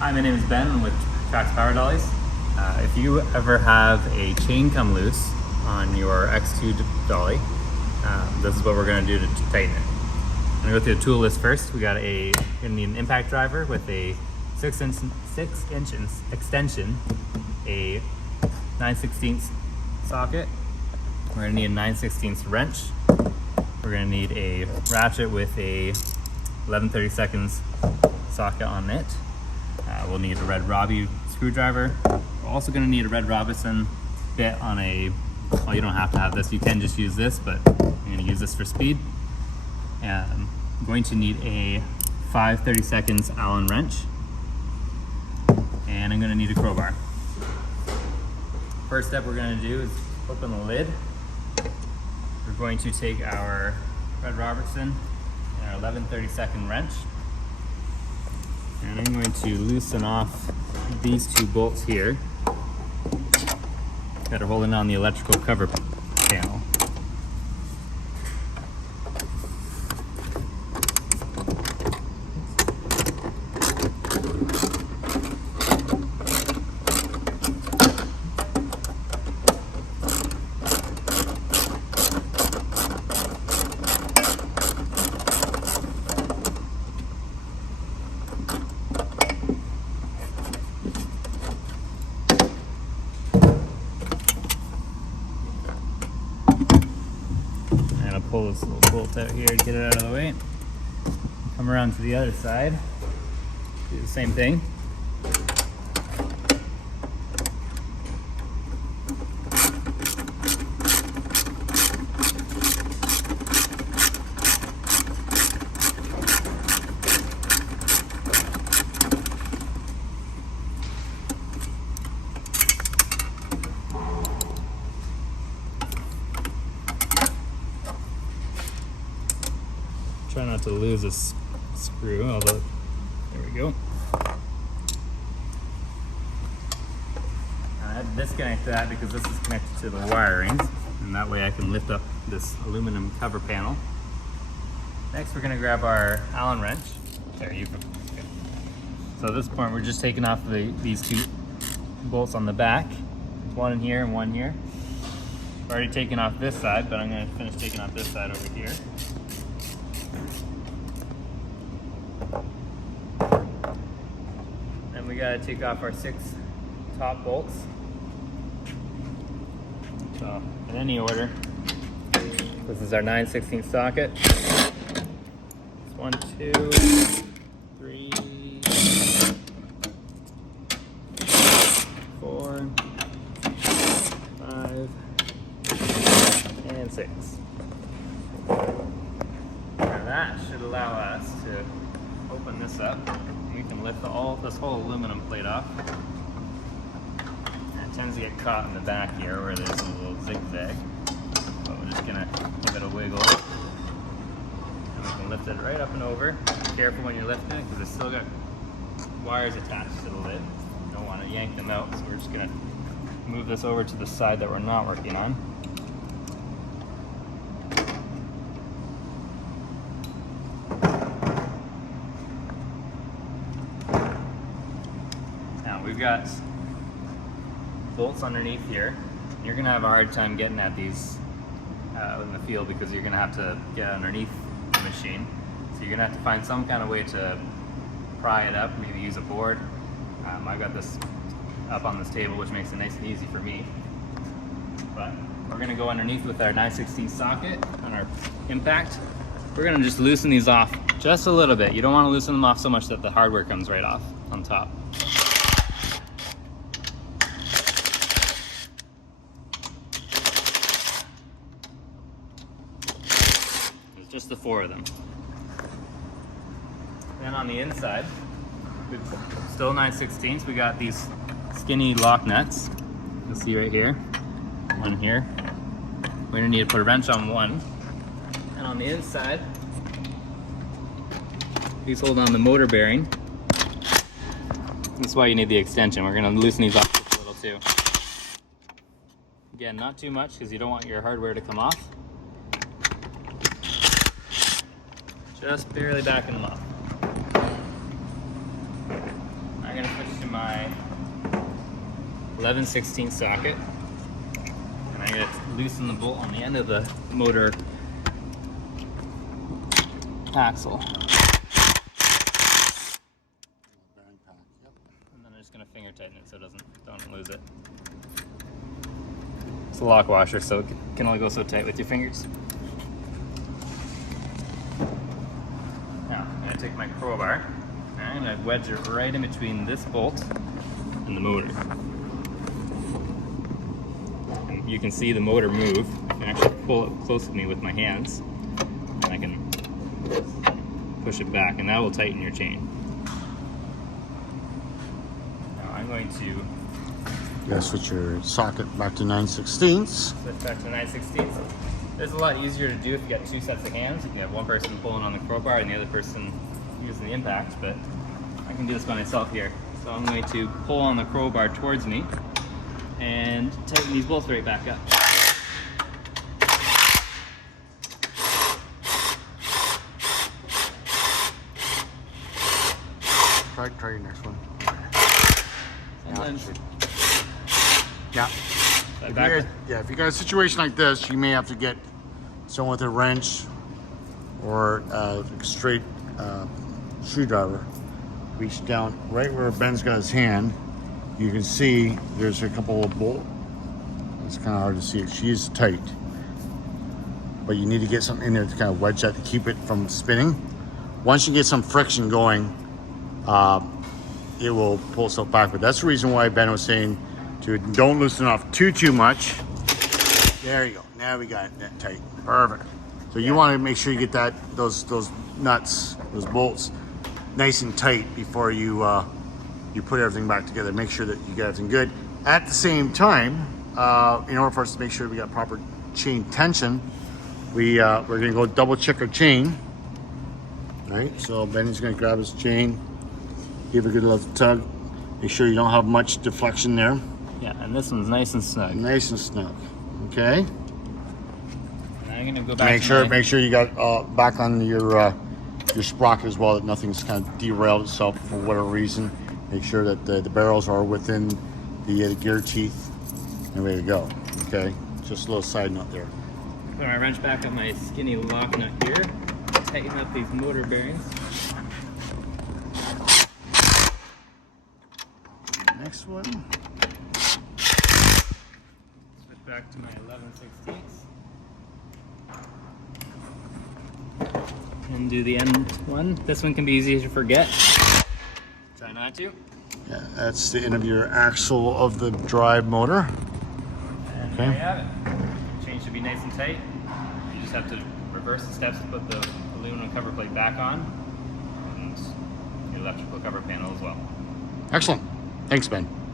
Hi, my name is Ben. I'm with TRAX Power Dollies. If you ever have a chain come loose on your X2 dolly, this is what we're going to do to tighten it. I'm going to go through the tool list first. We're going to need an impact driver with a 6-inch extension, a 9/16 socket. We're going to need a 9/16 wrench. We're going to need a ratchet with a 11/32 socket on it. We'll need a red Robbie screwdriver. We're also going to need a red Robinson bit on a, well, you don't have to have this, you can just use this, but I'm going to use this for speed. I'm going to need a 5/32 Allen wrench, and I'm going to need a crowbar. First step we're going to do is open the lid. We're going to take our red Robertson and our 11/32 wrench, and I'm going to loosen off these two bolts here that are holding on the electrical cover panel. Pull this little bolt out here to get it out of the way. Come around to the other side, do the same thing. Try not to lose this screw, although, there we go. I had to disconnect that because this is connected to the wirings, and that way I can lift up this aluminum cover panel. Next we're going to grab our Allen wrench. There, you can. Okay. So at this point we're just taking off these two bolts on the back. One in here and one here. I've already taken off this side, but I'm going to finish taking off this side over here. Then we got to take off our 6 top bolts. So in any order, this is our 9/16 socket. It's 1, 2, 3, 4, 5, and 6. Now that should allow us to open this up. We can lift this whole aluminum plate off. And it tends to get caught in the back here where there's a little zigzag. But we're just gonna give it a wiggle. And we can lift it right up and over. Be careful when you're lifting it because it's still got wires attached to the lid. You don't want to yank them out, so we're just gonna move this over to the side that we're not working on. We've got bolts underneath here. You're going to have a hard time getting at these in the field because you're going to have to get underneath the machine. So you're going to have to find some kind of way to pry it up, maybe use a board. I've got this up on this table, which makes it nice and easy for me. But we're going to go underneath with our 9/16 socket on our impact. We're going to just loosen these off just a little bit. You don't want to loosen them off so much that the hardware comes right off on top. Just the 4 of them. Then on the inside, we've still 9/16. We got these skinny lock nuts. You'll see right here. One here. We're gonna need to put a wrench on one. And on the inside, these hold on the motor bearing. That's why you need the extension. We're gonna loosen these off just a little too. Again, not too much because you don't want your hardware to come off. Just barely backing them up. I'm going to my 11/16 socket, and I'm going to loosen the bolt on the end of the motor axle. And then I'm just going to finger tighten it so it don't lose it. It's a lock washer, so it can only go so tight with your fingers. Now, I'm going to take my crowbar and I'm going to wedge it right in between this bolt and the motor. And you can see the motor move. I can actually pull it close to me with my hands, and I can push it back, and that will tighten your chain. Now I'm going to switch your socket back to 9/16. Switch back to 9/16. This is a lot easier to do if you got two sets of hands. You can have one person pulling on the crowbar and the other person using the impact, but I can do this by myself here. So I'm going to pull on the crowbar towards me and tighten these bolts right back up. Try your next one. Sometimes. Yeah. If you got a situation like this, you may have to get someone with a wrench or a straight screwdriver. Reach down right where Ben's got his hand. You can see there's a couple of bolts. It's kind of hard to see it. She's tight, but you need to get something in there to kind of wedge that to keep it from spinning. Once you get some friction going, it will pull itself back. But that's the reason why Ben was saying to don't loosen off too much. There you go. Now we got that tight. Perfect. So you want to make sure you get those nuts, those bolts, nice and tight before you you put everything back together. Make sure that you get everything good. At the same time, in order for us to make sure we got proper chain tension, we're gonna go double check our chain. All right. So Benny's gonna grab his chain, give it a good little tug. Make sure you don't have much deflection there. Yeah, and this one's nice and snug. Nice and snug. Okay. And I'm gonna go back. Make sure you got back on your sprocket as well, that nothing's kind of derailed itself for whatever reason. Make sure that the barrels are within the gear teeth, and way to go. Okay. Just a little side note there. Put my wrench back on my skinny lock nut here. Tighten up these motor bearings. Next one. Switch back to my 11/16. And do the end one. This one can be easy to forget. Try not to. Yeah, that's the end of your axle of the drive motor. And there you have it. Chain should be nice and tight. You just have to reverse the steps to put the aluminum cover plate back on, and your electrical cover panel as well. Excellent. Thanks, Ben.